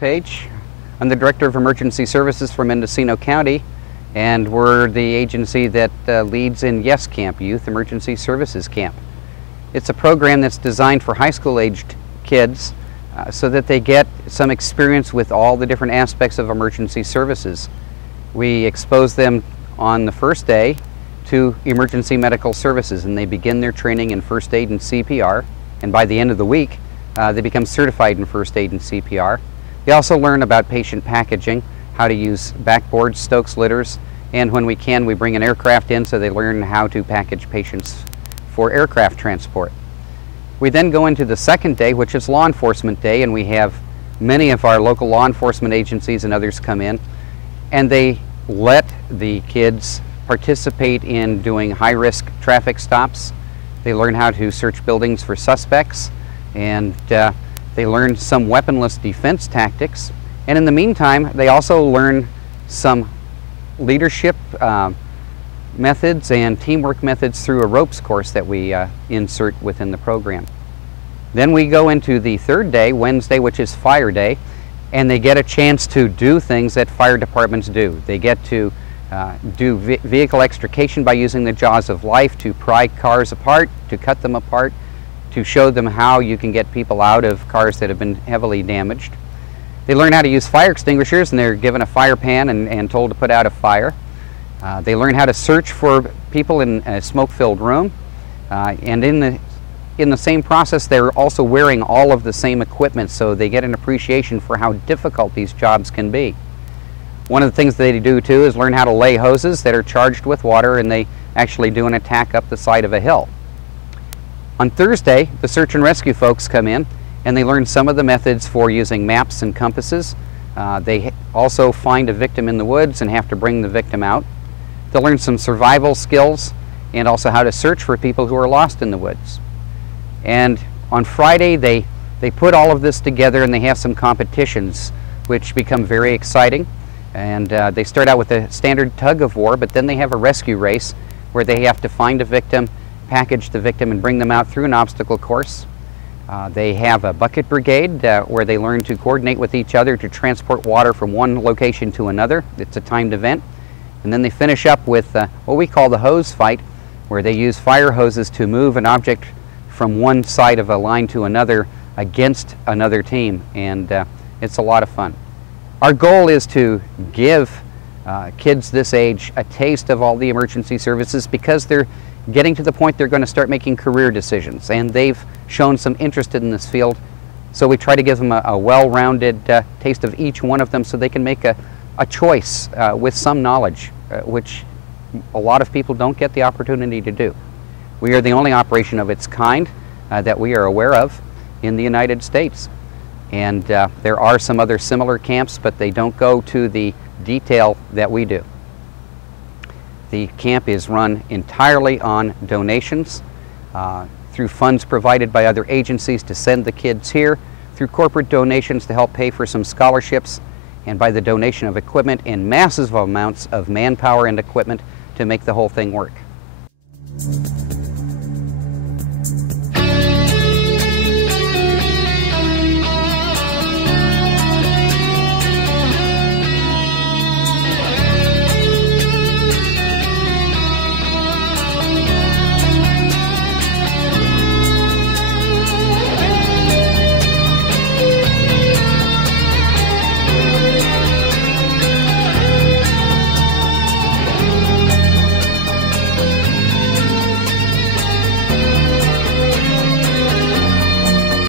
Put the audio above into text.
Page. I'm the Director of Emergency Services for Mendocino County, and we're the agency that leads in YES Camp, Youth Emergency Services Camp. It's a program that's designed for high school aged kids so that they get some experience with all the different aspects of emergency services. We expose them on the first day to emergency medical services, and they begin their training in first aid and CPR, and by the end of the week they become certified in first aid and CPR. They also learn about patient packaging, how to use backboards, Stokes litters, and when we can, we bring an aircraft in so they learn how to package patients for aircraft transport. We then go into the second day, which is Law Enforcement Day, and we have many of our local law enforcement agencies and others come in, and they let the kids participate in doing high-risk traffic stops. They learn how to search buildings for suspects, and they learn some weaponless defense tactics, and in the meantime they also learn some leadership methods and teamwork methods through a ropes course that we insert within the program. Then we go into the third day, Wednesday, which is Fire Day, and they get a chance to do things that fire departments do. They get to do vehicle extrication by using the jaws of life to pry cars apart, to cut them apart, to show them how you can get people out of cars that have been heavily damaged. They learn how to use fire extinguishers, and they're given a fire pan and told to put out a fire. They learn how to search for people in a smoke-filled room, and in the same process they're also wearing all of the same equipment, so they get an appreciation for how difficult these jobs can be. One of the things they do too is learn how to lay hoses that are charged with water, and they actually do an attack up the side of a hill. On Thursday, the search and rescue folks come in, and they learn some of the methods for using maps and compasses. They also find a victim in the woods and have to bring the victim out. They'll learn some survival skills and also how to search for people who are lost in the woods. And on Friday, they put all of this together, and they have some competitions which become very exciting. And they start out with a standard tug of war, but then they have a rescue race where they have to find a victim, package the victim, and bring them out through an obstacle course. They have a bucket brigade where they learn to coordinate with each other to transport water from one location to another. It's a timed event. And then they finish up with what we call the hose fight, where they use fire hoses to move an object from one side of a line to another against another team, and it's a lot of fun. Our goal is to give kids this age a taste of all the emergency services, because they're getting to the point they're going to start making career decisions, and they've shown some interest in this field. So we try to give them a well-rounded taste of each one of them so they can make a choice with some knowledge, which a lot of people don't get the opportunity to do. We are the only operation of its kind that we are aware of in the United States. And there are some other similar camps, but they don't go to the detail that we do. The camp is run entirely on donations, through funds provided by other agencies to send the kids here, through corporate donations to help pay for some scholarships, and by the donation of equipment and massive amounts of manpower and equipment to make the whole thing work.